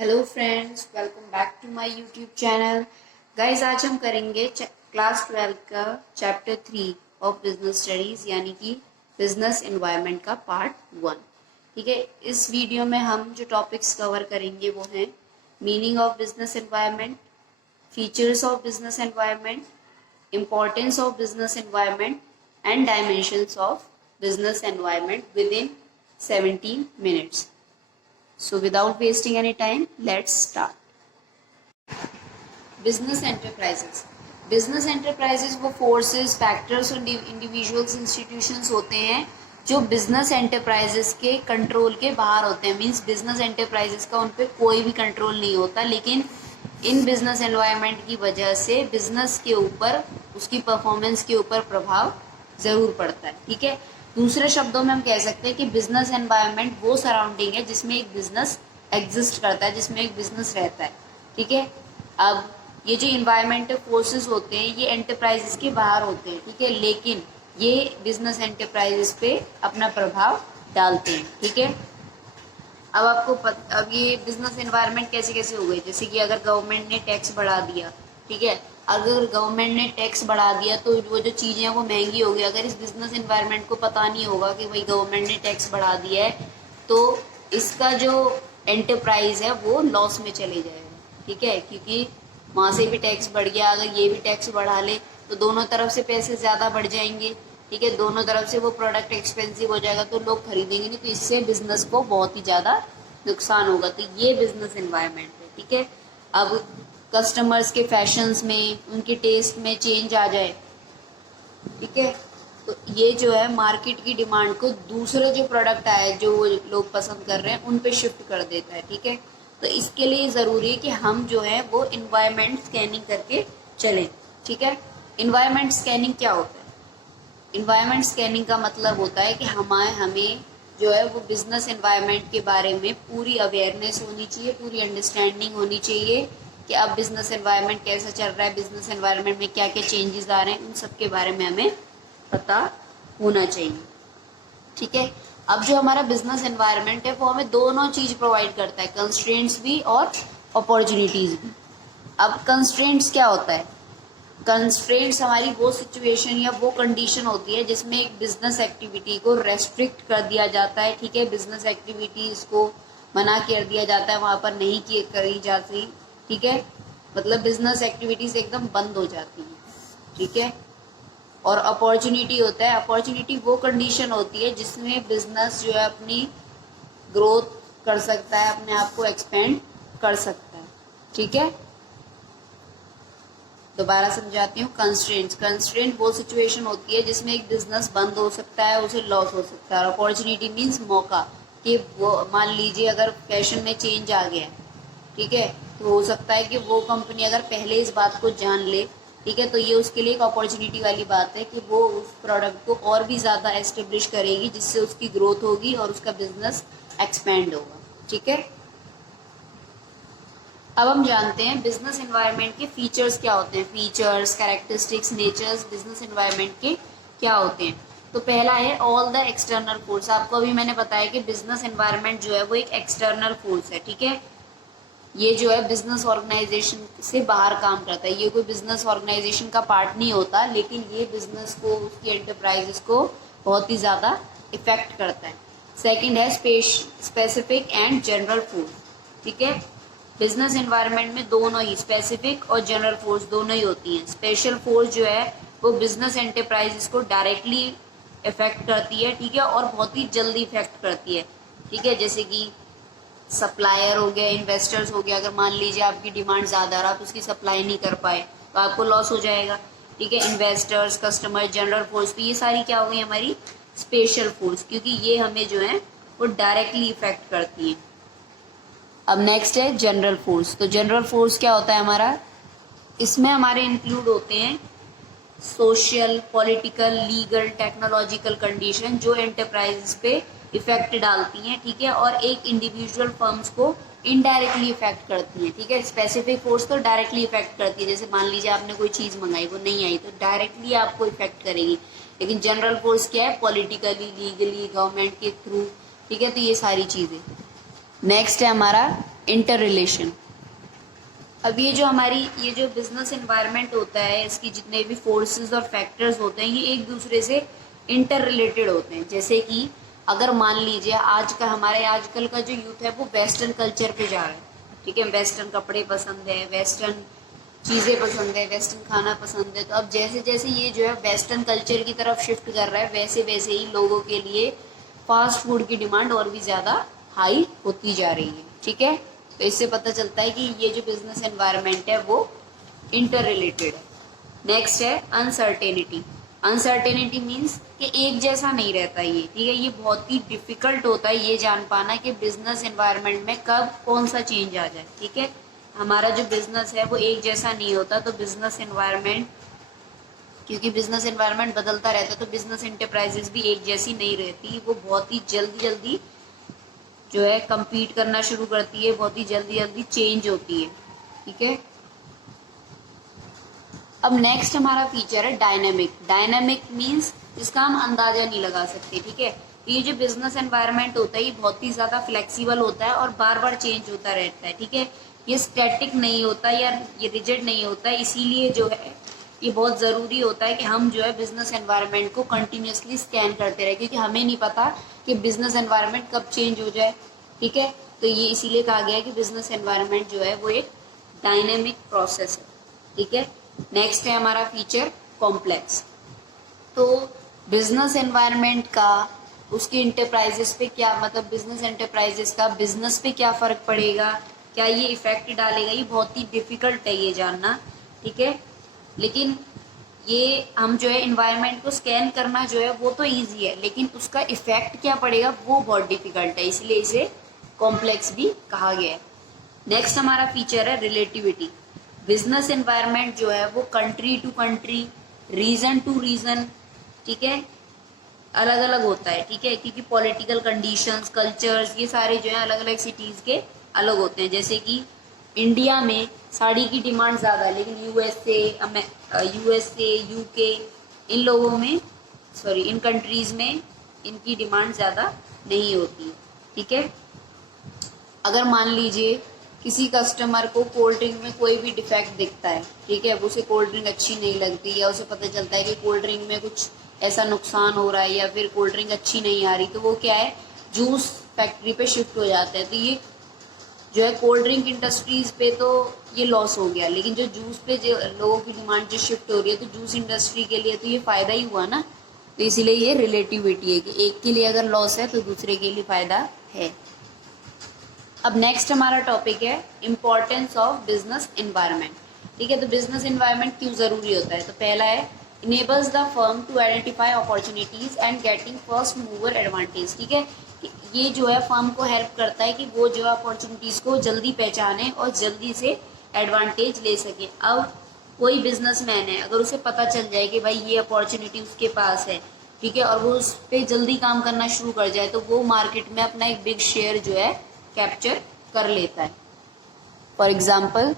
Hello friends, welcome back to my YouTube channel. Guys, आज हम करेंगे क्लास 12 का चैप्टर 3 ऑफ बिजनेस स्टडीज यानी कि बिजनेस एनवायरनमेंट का पार्ट 1। ठीक है, इस वीडियो में हम जो टॉपिक्स कवर करेंगे वो हैं meaning of business environment, features of business environment, importance of business environment and dimensions of business environment within 70 minutes. So without wasting any time, let's start. Business enterprises. Business enterprises वो forces, factors और individuals, institutions होते हैं जो business enterprises के control के बाहर होते हैं। मींस बिजनेस एंटरप्राइजेस का उन पर कोई भी कंट्रोल नहीं होता, लेकिन इन बिजनेस एनवायरनमेंट की वजह से बिजनेस के ऊपर, उसकी परफॉर्मेंस के ऊपर प्रभाव ज़रूर पड़ता है। ठीक है, दूसरे शब्दों में हम कह सकते हैं कि बिजनेस एनवायरनमेंट वो सराउंडिंग है जिसमें एक बिजनेस एग्जिस्ट करता है, जिसमें एक बिजनेस रहता है। ठीक है, अब ये जो इन्वायरमेंटल फोर्सेस होते हैं ये एंटरप्राइजेस के बाहर होते हैं। ठीक है, लेकिन ये बिजनेस एंटरप्राइजेस पे अपना प्रभाव डालते हैं। ठीक है, अब अब ये बिजनेस एनवायरनमेंट कैसे कैसे हो गई, जैसे कि अगर गवर्नमेंट ने टैक्स बढ़ा दिया। ठीक है, अगर गवर्नमेंट ने टैक्स बढ़ा दिया तो वो जो चीज़ें हैं वो महंगी हो गई। अगर इस बिजनेस एनवायरनमेंट को पता नहीं होगा कि भाई गवर्नमेंट ने टैक्स बढ़ा दिया है तो इसका जो एंटरप्राइज है वो लॉस में चले जाएगा। ठीक है, क्योंकि वहाँ से भी टैक्स बढ़ गया, अगर ये भी टैक्स बढ़ा ले तो दोनों तरफ से पैसे ज़्यादा बढ़ जाएंगे। ठीक है, दोनों तरफ से वो प्रोडक्ट एक्सपेंसिव हो जाएगा तो लोग खरीदेंगे नहीं, तो इससे बिजनेस को बहुत ही ज़्यादा नुकसान होगा। तो ये बिजनेस एनवायरनमेंट है। ठीक है, अब कस्टमर्स के फैशंस में, उनके टेस्ट में चेंज आ जाए। ठीक है, तो ये जो है मार्केट की डिमांड को दूसरे जो प्रोडक्ट आए जो वो लोग पसंद कर रहे हैं उन पे शिफ्ट कर देता है। ठीक है, तो इसके लिए ज़रूरी है कि हम जो है वो इन्वायरमेंट स्कैनिंग करके चलें। ठीक है, इन्वायरमेंट स्कैनिंग क्या होता है? इन्वायरमेंट स्कैनिंग का मतलब होता है कि हमें जो है वो बिजनेस एनवायरनमेंट के बारे में पूरी अवेयरनेस होनी चाहिए, पूरी अंडरस्टैंडिंग होनी चाहिए कि अब बिजनेस एनवायरनमेंट कैसा चल रहा है, बिजनेस एनवायरनमेंट में क्या क्या चेंजेस आ रहे हैं, उन सब के बारे में हमें पता होना चाहिए। ठीक है, अब जो हमारा बिजनेस एनवायरनमेंट है वो हमें दोनों चीज़ प्रोवाइड करता है, कंस्ट्रेंट्स भी और अपॉर्चुनिटीज़ भी। अब कंस्ट्रेंट्स क्या होता है? कंस्ट्रेंट्स हमारी वो सिचुएशन या वो कंडीशन होती है जिसमें एक बिजनेस एक्टिविटी को रेस्ट्रिक्ट कर दिया जाता है। ठीक है, बिजनेस एक्टिविटीज़ को मना कर दिया जाता है, वहाँ पर नहीं की करी जाती। ठीक है, मतलब बिजनेस एक्टिविटीज़ एकदम बंद हो जाती हैं। ठीक है, और अपॉर्चुनिटी होता है, अपॉर्चुनिटी वो कंडीशन होती है जिसमें बिजनेस जो है अपनी ग्रोथ कर सकता है, अपने आप को एक्सपेंड कर सकता है। ठीक है, दोबारा समझाती हूँ। कंस्ट्रेंट वो सिचुएशन होती है जिसमें एक बिजनेस बंद हो सकता है, उसे लॉस हो सकता है। और अपॉर्चुनिटी मीन्स मौका, कि वो मान लीजिए अगर फैशन में चेंज आ गया। ठीक है, तो हो सकता है कि वो कंपनी अगर पहले इस बात को जान ले, ठीक है, तो ये उसके लिए एक अपॉर्चुनिटी वाली बात है कि वो उस प्रोडक्ट को और भी ज़्यादा एस्टेब्लिश करेगी जिससे उसकी ग्रोथ होगी और उसका बिजनेस एक्सपेंड होगा। ठीक है, अब हम जानते हैं बिजनेस एनवायरनमेंट के फीचर्स क्या होते हैं। Features, characteristics, natures business environment के क्या होते हैं? तो पहला है ऑल द एक्सटर्नल फोर्स। आपको अभी मैंने बताया कि बिजनेस एनवायरनमेंट जो है वो एक एक्सटर्नल फोर्स है। ठीक है, ये जो है बिजनेस ऑर्गेनाइजेशन से बाहर काम करता है, ये कोई बिजनेस ऑर्गेनाइजेशन का पार्ट नहीं होता, लेकिन ये बिजनेस को, उसकी एंटरप्राइजेस को बहुत ही ज़्यादा इफेक्ट करता है। सेकेंड है स्पेसिफिक एंड जनरल फोर्स। ठीक है, बिजनेस एनवायरनमेंट में दोनों ही स्पेसिफिक और जनरल फोर्स दोनों ही होती हैं। स्पेशल फोर्स जो है वो बिजनेस एंटरप्राइजेस को डायरेक्टली इफेक्ट करती है। ठीक है, और बहुत ही जल्दी इफेक्ट करती है। ठीक है, जैसे कि सप्लायर हो गया, इन्वेस्टर्स हो गया। अगर मान लीजिए आपकी डिमांड ज़्यादा है, आप उसकी सप्लाई नहीं कर पाए तो आपको लॉस हो जाएगा। ठीक है, इन्वेस्टर्स, कस्टमर, जनरल फोर्स, तो ये सारी क्या हो गई हमारी स्पेशल फोर्स, क्योंकि ये हमें जो है वो डायरेक्टली इफेक्ट करती है। अब नेक्स्ट है जनरल फोर्स। तो जनरल फोर्स क्या होता है हमारा? इसमें हमारे इंक्लूड होते हैं social, political, legal, technological condition जो एंटरप्राइजेस पे इफेक्ट डालती हैं। ठीक है, और एक इंडिविजुअल फर्म्स को इनडायरेक्टली इफेक्ट करती हैं। ठीक है, स्पेसिफिक फोर्स तो डायरेक्टली इफेक्ट करती है, जैसे मान लीजिए आपने कोई चीज़ मंगाई, वो नहीं आई तो डायरेक्टली आपको इफेक्ट करेगी। लेकिन जनरल फोर्स क्या है? पॉलिटिकली, लीगली, गवर्नमेंट के थ्रू। ठीक है, तो ये सारी चीज़ें। नेक्स्ट है हमारा इंटर रिलेशन। अब ये जो हमारी ये जो बिजनेस एनवायरनमेंट होता है, इसकी जितने भी फोर्सेस और फैक्टर्स होते हैं, ये एक दूसरे से इंटर रिलेटेड होते हैं। जैसे कि अगर मान लीजिए आजकल का जो यूथ है वो वेस्टर्न कल्चर पे जा रहा है, ठीक है, वेस्टर्न कपड़े पसंद है, वेस्टर्न चीज़ें पसंद है, वेस्टर्न खाना पसंद है। तो अब जैसे जैसे ये जो है वेस्टर्न कल्चर की तरफ शिफ्ट कर रहा है, वैसे वैसे ही लोगों के लिए फास्ट फूड की डिमांड और भी ज़्यादा हाई होती जा रही है, ठीक है। तो इससे पता चलता है कि ये जो बिजनेस एनवायरनमेंट है वो इंटर रिलेटेड है। नेक्स्ट है अनसर्टेनिटी। अनसर्टेनिटी मीन्स कि एक जैसा नहीं रहता ये, ठीक है। ये बहुत ही डिफिकल्ट होता है ये जान पाना कि बिजनेस एनवायरनमेंट में कब कौन सा चेंज आ जाए, ठीक है। हमारा जो बिजनेस है वो एक जैसा नहीं होता, तो बिजनेस एनवायरनमेंट, क्योंकि बिजनेस एनवायरनमेंट बदलता रहता है, तो बिजनेस इंटरप्राइजेस भी एक जैसी नहीं रहती, वो बहुत ही जल्दी जल्दी जो है compete करना शुरू करती है, बहुत ही जल्दी जल्दी चेंज होती है, ठीक है। अब नेक्स्ट हमारा फीचर है डायनेमिक। डायनेमिक मीन्स इसका हम अंदाजा नहीं लगा सकते, ठीक है। ये जो बिजनेस एनवायरनमेंट होता है ये बहुत ही ज़्यादा फ्लेक्सिबल होता है और बार बार चेंज होता रहता है, ठीक है। ये स्टैटिक नहीं होता या ये रिजिड नहीं होता, इसीलिए जो है ये बहुत ज़रूरी होता है कि हम जो है बिजनेस एनवायरनमेंट को कंटिन्यूसली स्कैन करते रहे, क्योंकि हमें नहीं पता कि बिजनेस एनवायरनमेंट कब चेंज हो जाए, ठीक है। तो ये इसीलिए कहा गया है कि बिजनेस एनवायरनमेंट जो है वो एक डायनेमिक प्रोसेस है, ठीक है। नेक्स्ट है हमारा फीचर कॉम्प्लेक्स। तो बिजनेस एनवायरनमेंट का उसके इंटरप्राइजेस पे क्या, मतलब बिजनेस एंटरप्राइजेस का बिजनेस पे क्या फ़र्क पड़ेगा, क्या ये इफेक्ट डालेगा, ये बहुत ही डिफिकल्ट है ये जानना, ठीक है। लेकिन ये हम जो है इन्वायरमेंट को स्कैन करना जो है वो तो ईजी है, लेकिन उसका इफेक्ट क्या पड़ेगा वो बहुत डिफिकल्ट है, इसलिए इसे कॉम्प्लेक्स भी कहा गया है। नेक्स्ट हमारा फीचर है रिलेटिविटी। बिजनेस एनवायरनमेंट जो है वो country to country, region to region, ठीक है, अलग अलग होता है, ठीक है, क्योंकि पॉलिटिकल कंडीशंस, कल्चर्स, ये सारे जो है अलग अलग सिटीज़ के अलग होते हैं। जैसे कि इंडिया में साड़ी की डिमांड ज़्यादा है, लेकिन यूएसए, यूके, इन लोगों में इन कंट्रीज़ में इनकी डिमांड ज़्यादा नहीं होती है, ठीक है। अगर मान लीजिए किसी कस्टमर को कोल्ड ड्रिंक में कोई भी डिफेक्ट दिखता है, ठीक है, उसे कोल्ड ड्रिंक अच्छी नहीं लगती, या उसे पता चलता है कि कोल्ड ड्रिंक में कुछ ऐसा नुकसान हो रहा है या फिर कोल्ड ड्रिंक अच्छी नहीं आ रही, तो वो क्या है, जूस फैक्ट्री पे शिफ्ट हो जाता है। तो ये जो है कोल्ड ड्रिंक इंडस्ट्रीज़ पे तो ये लॉस हो गया, लेकिन जो जूस पे जो लोगों की डिमांड जो शिफ्ट हो रही है, तो जूस इंडस्ट्री के लिए तो ये फ़ायदा ही हुआ ना। तो इसीलिए ये रिलेटिविटी है कि एक के लिए अगर लॉस है तो दूसरे के लिए फ़ायदा है। अब नेक्स्ट हमारा टॉपिक है इम्पोर्टेंस ऑफ बिजनेस एनवायरनमेंट, ठीक है। तो बिजनेस एनवायरनमेंट क्यों ज़रूरी होता है, तो पहला है enables the firm to identify opportunities and getting first mover advantage, ठीक है। ये जो है फर्म को हेल्प करता है कि वो जो है अपॉर्चुनिटीज़ को जल्दी पहचाने और जल्दी से एडवांटेज ले सके। अब कोई बिजनेसमैन है, अगर उसे पता चल जाए कि भाई ये अपॉर्चुनिटी उसके पास है, ठीक है, और वो उस पर जल्दी काम करना शुरू कर जाए, तो वो मार्केट में अपना एक बिग शेयर जो है कैप्चर कर लेता है। फॉर एग्जाम्पल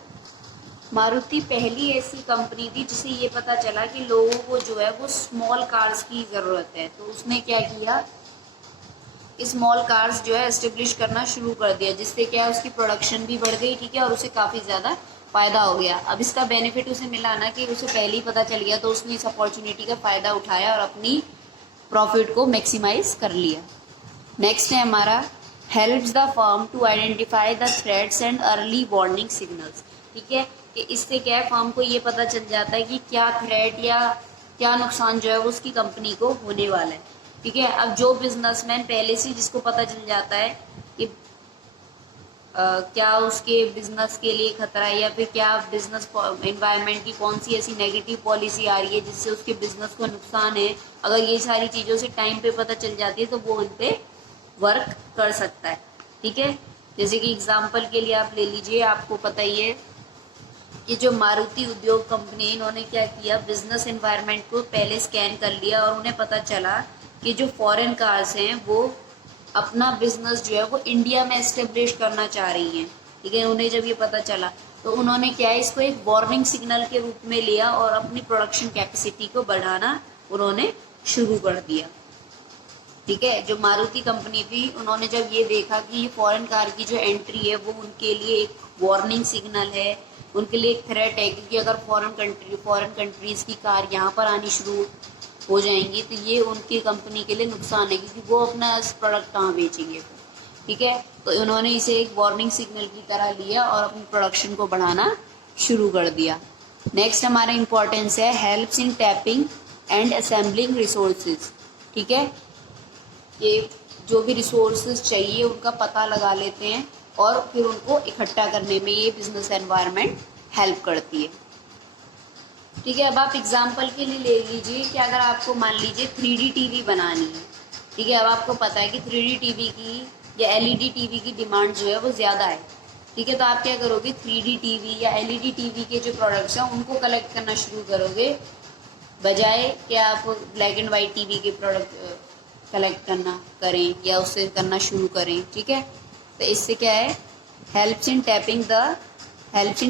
मारुति पहली ऐसी कंपनी थी जिसे ये पता चला कि लोगों को जो है वो स्मॉल कार्स की ज़रूरत है, तो उसने क्या किया, स्मॉल कार्स जो है एस्टेब्लिश करना शुरू कर दिया, जिससे क्या है उसकी प्रोडक्शन भी बढ़ गई, ठीक है, और उसे काफ़ी ज़्यादा फ़ायदा हो गया। अब इसका बेनिफिट उसे मिला ना कि उसे पहले ही पता चल गया, तो उसने इस अपॉर्चुनिटी का फ़ायदा उठाया और अपनी प्रॉफिट को मैक्सिमाइज कर लिया। नेक्स्ट है हमारा helps the firm to identify the threats and early warning signals, ठीक है, कि इससे क्या है फर्म को ये पता चल जाता है कि क्या थ्रेट या क्या नुकसान जो है वो उसकी कंपनी को होने वाला है, ठीक है। अब जो बिजनेसमैन पहले से जिसको पता चल जाता है कि क्या उसके बिजनेस के लिए खतरा है या फिर क्या बिजनेस एनवायरनमेंट की कौन सी ऐसी नेगेटिव पॉलिसी आ रही है जिससे उसके बिजनेस को नुकसान है, अगर ये सारी चीज़ों से टाइम पे पता चल जाती है तो वो उन पे वर्क कर सकता है, ठीक है। जैसे कि एग्जांपल के लिए आप ले लीजिए, आपको पता ही है कि जो मारुति उद्योग कंपनी है, इन्होंने क्या किया, बिजनेस एनवायरनमेंट को पहले स्कैन कर लिया और उन्हें पता चला कि जो फॉरेन कार्स हैं वो अपना बिजनेस जो है वो इंडिया में एस्टेब्लिश करना चाह रही हैं, ठीक है। उन्हें जब ये पता चला तो उन्होंने क्या है, इसको एक वार्निंग सिग्नल के रूप में लिया और अपनी प्रोडक्शन कैपेसिटी को बढ़ाना उन्होंने शुरू कर दिया। ठीक है। जो मारुति कंपनी थी, उन्होंने जब ये देखा कि ये फॉरेन कार की जो एंट्री है वो उनके लिए एक वार्निंग सिग्नल है, उनके लिए एक थ्रेट है, क्योंकि अगर फॉरेन कंट्रीज़ की कार यहाँ पर आनी शुरू हो जाएंगी तो ये उनकी कंपनी के लिए नुकसान है, क्योंकि वो अपना प्रोडक्ट कहाँ बेचेंगे फिर। ठीक है, तो उन्होंने इसे एक वार्निंग सिग्नल की तरह लिया और अपनी प्रोडक्शन को बढ़ाना शुरू कर दिया। नेक्स्ट हमारा इम्पोर्टेंस है helps in tapping and assembling resources. ठीक है, ये जो भी रिसोर्सेज चाहिए उनका पता लगा लेते हैं और फिर उनको इकट्ठा करने में ये बिजनेस एनवायरनमेंट हेल्प करती है। ठीक है, अब आप एग्जांपल के लिए ले लीजिए कि अगर आपको मान लीजिए 3D टीवी बनानी है। ठीक है, अब आपको पता है कि 3D टीवी की या LED टीवी की डिमांड जो है वो ज़्यादा है। ठीक है, तो आप क्या करोगे, 3D टीवी या LED टीवी के जो प्रोडक्ट्स हैं उनको कलेक्ट करना शुरू करोगे, बजाय कि आप ब्लैक एंड वाइट टीवी के प्रोडक्ट कलेक्ट करें या उससे करना शुरू करें। ठीक है, तो इससे क्या है, helps in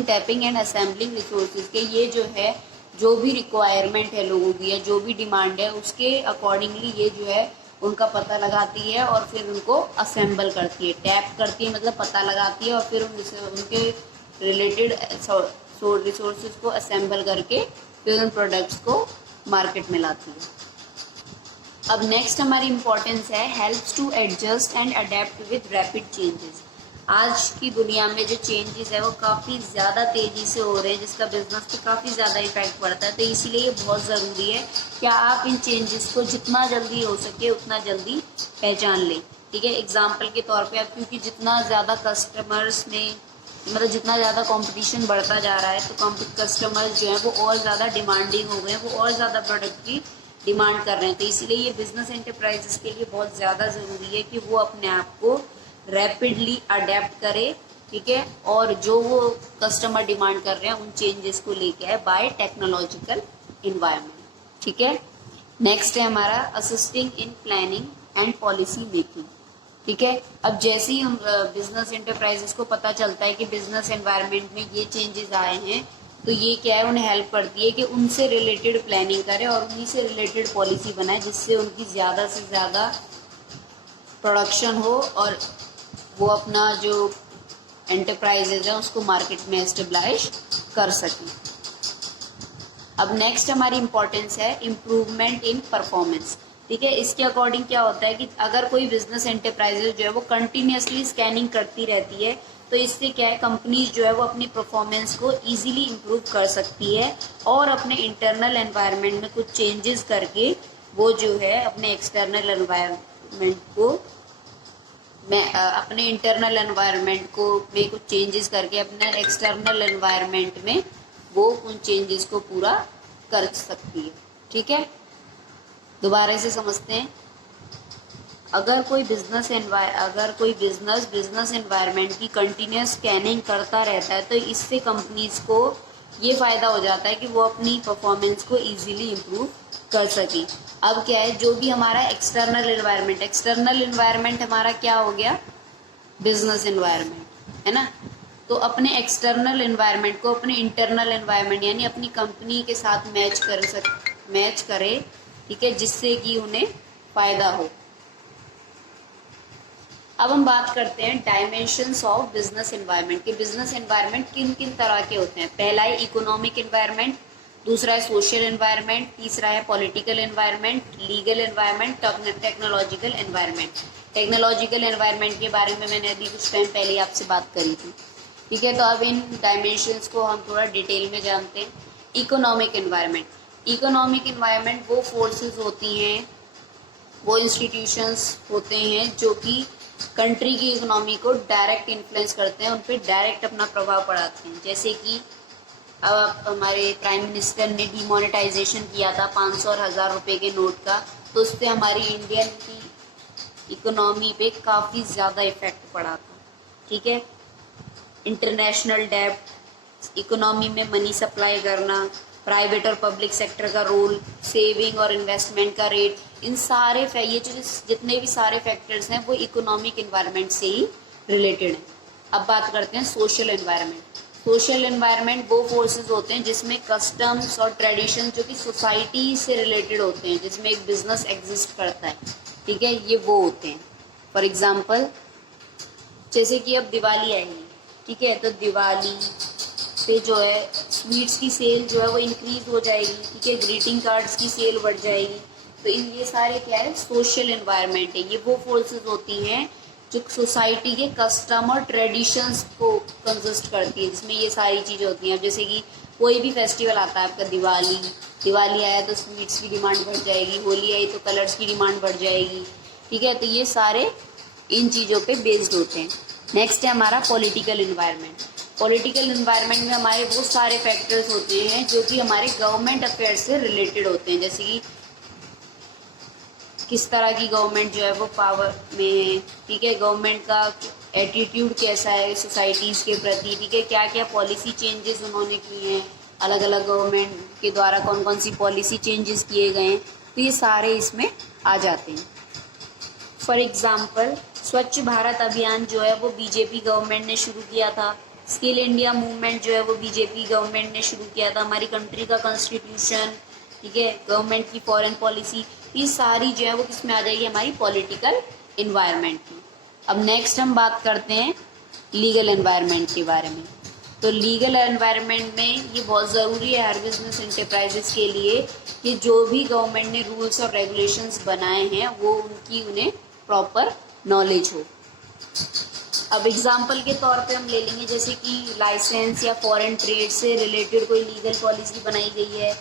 tapping and assembling resources के ये जो है, जो भी रिक्वायरमेंट है लोगों की या जो भी डिमांड है उसके अकॉर्डिंगली ये जो है उनका पता लगाती है और फिर उनको असेंबल करती है। टैप करती है मतलब पता लगाती है और फिर उनके रिलेटेड रिसोर्सेज को असेंबल करके फिर उन प्रोडक्ट्स को मार्केट में लाती है। अब नेक्स्ट हमारी इम्पोर्टेंस है helps to adjust and adapt with rapid changes. आज की दुनिया में जो चेंजेस है वो काफ़ी ज़्यादा तेज़ी से हो रहे हैं, जिसका बिजनेस पे काफ़ी ज़्यादा इफेक्ट पड़ता है। तो इसीलिए ये बहुत ज़रूरी है कि आप इन चेंजेस को जितना जल्दी हो सके उतना जल्दी पहचान लें। ठीक है, एग्जांपल के तौर पे आप, क्योंकि जितना ज़्यादा कस्टमर्स में मतलब जितना ज़्यादा कंपटीशन बढ़ता जा रहा है तो कस्टमर्स जो हैं वो और ज़्यादा डिमांडिंग हो गए हैं, वो और ज़्यादा प्रोडक्ट की डिमांड कर रहे हैं। तो इसीलिए ये बिजनेस एंटरप्राइजेस के लिए बहुत ज़्यादा ज़रूरी है कि वो अपने आप को रैपिडली अडेप्ट करे। ठीक है, और जो वो कस्टमर डिमांड कर रहे हैं उन चेंजेस को लेके आए बाय टेक्नोलॉजिकल इन्वायरमेंट। ठीक है, नेक्स्ट है हमारा assisting in planning and policy making. ठीक है, अब जैसे ही हम बिजनेस एंटरप्राइजेस को पता चलता है कि बिजनेस एनवायरनमेंट में ये चेंजेस आए हैं, तो ये क्या है, उन्हें हेल्प करती है कि उनसे रिलेटेड प्लानिंग करें और उन्हीं से रिलेटेड पॉलिसी बनाए, जिससे उनकी ज़्यादा से ज़्यादा प्रोडक्शन हो और वो अपना जो एंटरप्राइजेज है उसको मार्केट में एस्टेब्लिश कर सकें। अब नेक्स्ट हमारी इम्पोर्टेंस है इम्प्रूवमेंट इन परफॉर्मेंस। ठीक है, इसके अकॉर्डिंग क्या होता है कि अगर कोई बिजनेस एंटरप्राइजेज जो है वो कंटिन्यूसली स्कैनिंग करती रहती है तो इससे क्या है, कंपनीज जो है वो अपनी परफॉर्मेंस को इजीली इम्प्रूव कर सकती है और अपने इंटरनल एनवायरनमेंट में कुछ चेंजेस करके वो जो है अपने एक्सटर्नल एनवायरनमेंट को अपने इंटरनल एनवायरनमेंट को में कुछ चेंजेस करके अपने एक्सटर्नल एनवायरनमेंट में वो उन चेंजेस को पूरा कर सकती है। ठीक है, दोबारा से समझते हैं। अगर कोई बिजनेस एनवायरनमेंट की कंटिन्यूस स्कैनिंग करता रहता है तो इससे कंपनीज को ये फ़ायदा हो जाता है कि वो अपनी परफॉर्मेंस को इजीली इम्प्रूव कर सकें। अब क्या है, जो भी हमारा एक्सटर्नल एनवायरनमेंट हमारा क्या हो गया, बिजनेस एनवायरनमेंट है ना। तो अपने एक्सटर्नल एनवायरनमेंट को अपने इंटरनल एनवायरनमेंट यानी अपनी कंपनी के साथ मैच करे। ठीक है, जिससे कि उन्हें फ़ायदा हो। अब हम बात करते हैं डायमेंशंस ऑफ बिजनेस एनवायरनमेंट कि बिजनेस एनवायरनमेंट किन किन तरह के होते हैं। पहला है इकोनॉमिक एनवायरनमेंट, दूसरा है सोशल एनवायरनमेंट, तीसरा है political environment, legal environment, technological environment. Technological environment के बारे में मैंने अभी कुछ टाइम पहले आपसे बात करी थी। ठीक है, तो अब इन डायमेंशंस को हम थोड़ा डिटेल में जानते हैं। इकोनॉमिक एनवायरनमेंट वो फोर्सेस होती हैं, वो इंस्टीट्यूशंस होते हैं जो कि कंट्री की इकोनॉमी को डायरेक्ट इन्फ्लुएंस करते हैं, उन पर डायरेक्ट अपना प्रभाव पड़ाते हैं। जैसे कि अब हमारे प्राइम मिनिस्टर ने डीमोनेटाइजेशन किया था 500 और 1000 रुपये के नोट का, तो उससे हमारी इंडियन की इकोनॉमी पे काफ़ी ज़्यादा इफेक्ट पड़ा था। ठीक है, इंटरनेशनल डेब्ट, इकोनॉमी में मनी सप्लाई करना, प्राइवेट और पब्लिक सेक्टर का रोल, सेविंग और इन्वेस्टमेंट का रेट, इन सारे ये जो जितने भी सारे फैक्टर्स हैं वो इकोनॉमिक एनवायरनमेंट से ही रिलेटेड हैं। अब बात करते हैं सोशल एनवायरनमेंट वो फोर्सेस होते हैं जिसमें कस्टम्स और ट्रेडिशन जो कि सोसाइटी से रिलेटेड होते हैं, जिसमें एक बिजनेस एग्जिस्ट करता है। ठीक है, ये वो होते हैं। फॉर एग्जाम्पल जैसे कि अब दिवाली आएगी, ठीक है, तो दिवाली पे जो है स्वीट्स की सेल जो है वो इंक्रीज हो जाएगी, ठीक है, ग्रीटिंग कार्ड्स की सेल बढ़ जाएगी। तो इन ये सारे क्या है, सोशल एनवायरनमेंट है। ये वो फोर्सेस होती हैं जो सोसाइटी के कस्टम और ट्रेडिशंस को कंसिस्ट करती है, जिसमें ये सारी चीज़ें होती हैं। अब जैसे कि कोई भी फेस्टिवल आता है आपका, दिवाली आया तो स्वीट्स की डिमांड बढ़ जाएगी, होली आई तो कलर्स की डिमांड बढ़ जाएगी, ठीक है। तो ये सारे इन चीज़ों पे बेस्ड होते हैं। नेक्स्ट है हमारा पॉलिटिकल इन्वायरमेंट। पॉलिटिकल इन्वायरमेंट में हमारे वो सारे फैक्टर्स होते हैं जो कि हमारे गवर्नमेंट अफेयर्स से रिलेटेड होते हैं, जैसे कि किस तरह की गवर्नमेंट जो है वो पावर में है, ठीक है, गवर्नमेंट का एटीट्यूड कैसा है सोसाइटीज़ के प्रति, ठीक है, क्या क्या पॉलिसी चेंजेस उन्होंने किए हैं, अलग अलग गवर्नमेंट के द्वारा कौन कौन सी पॉलिसी चेंजेस किए गए हैं, तो ये सारे इसमें आ जाते हैं। फॉर एग्ज़ाम्पल स्वच्छ भारत अभियान जो है वो बीजेपी गवर्नमेंट ने शुरू किया था। स्किल इंडिया मूवमेंट जो है वो बीजेपी गवर्नमेंट ने शुरू किया था। हमारी कंट्री का कॉन्स्टिट्यूशन, ठीक है, गवर्नमेंट की फॉरेन पॉलिसी, ये सारी जो है वो किस में आ जाएगी, हमारी पॉलिटिकल इन्वायरमेंट में। अब नेक्स्ट हम बात करते हैं लीगल एनवायरनमेंट के बारे में। तो लीगल एनवायरनमेंट में ये बहुत ज़रूरी है हर बिजनेस इंटरप्राइजेस के लिए कि जो भी गवर्नमेंट ने रूल्स और रेगुलेशंस बनाए हैं वो उन्हें प्रॉपर नॉलेज हो। अब एग्जाम्पल के तौर पे हम ले लेंगे, जैसे कि लाइसेंस या फॉरेन ट्रेड से रिलेटेड कोई लीगल पॉलिसी बनाई गई है,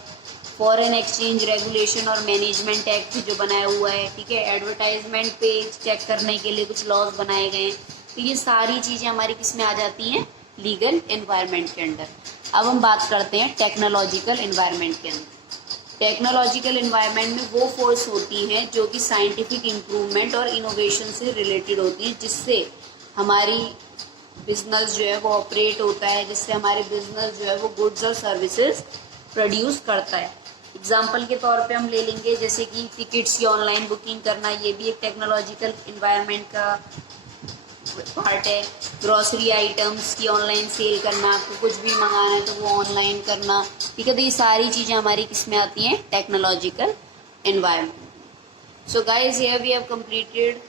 फॉरेन एक्सचेंज रेगुलेशन और मैनेजमेंट एक्ट जो बनाया हुआ है, ठीक है, एडवर्टाइजमेंट पेज चेक करने के लिए कुछ लॉज बनाए गए हैं। तो ये सारी चीज़ें हमारी किस में आ जाती हैं, लीगल एनवायरनमेंट के अंडर। अब हम बात करते हैं टेक्नोलॉजिकल एनवायरनमेंट के अंदर। टेक्नोलॉजिकल एनवायरनमेंट में वो फोर्स होती हैं जो कि साइंटिफिक इम्प्रूवमेंट और इनोवेशन से रिलेटेड होती हैं, जिससे हमारी बिजनेस जो है वो ऑपरेट होता है, जिससे हमारे बिजनेस जो है वो गुड्स और सर्विसेज प्रोड्यूस करता है। एग्जाम्पल के तौर पे हम ले लेंगे जैसे कि टिकट्स की ऑनलाइन बुकिंग करना, ये भी एक टेक्नोलॉजिकल इन्वायरमेंट का पार्ट है। ग्रॉसरी आइटम्स की ऑनलाइन सेल करना, आपको कुछ भी मंगाना है तो वो ऑनलाइन करना, ठीक है। तो ये सारी चीज़ें हमारी किस में आती हैं, technological environment. So guys here we have completed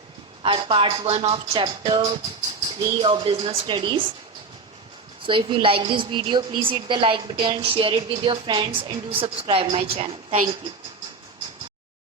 our part 1 of chapter 3 of business studies. So if you like this video, please hit the like button, share it with your friends and do subscribe my channel. Thank you.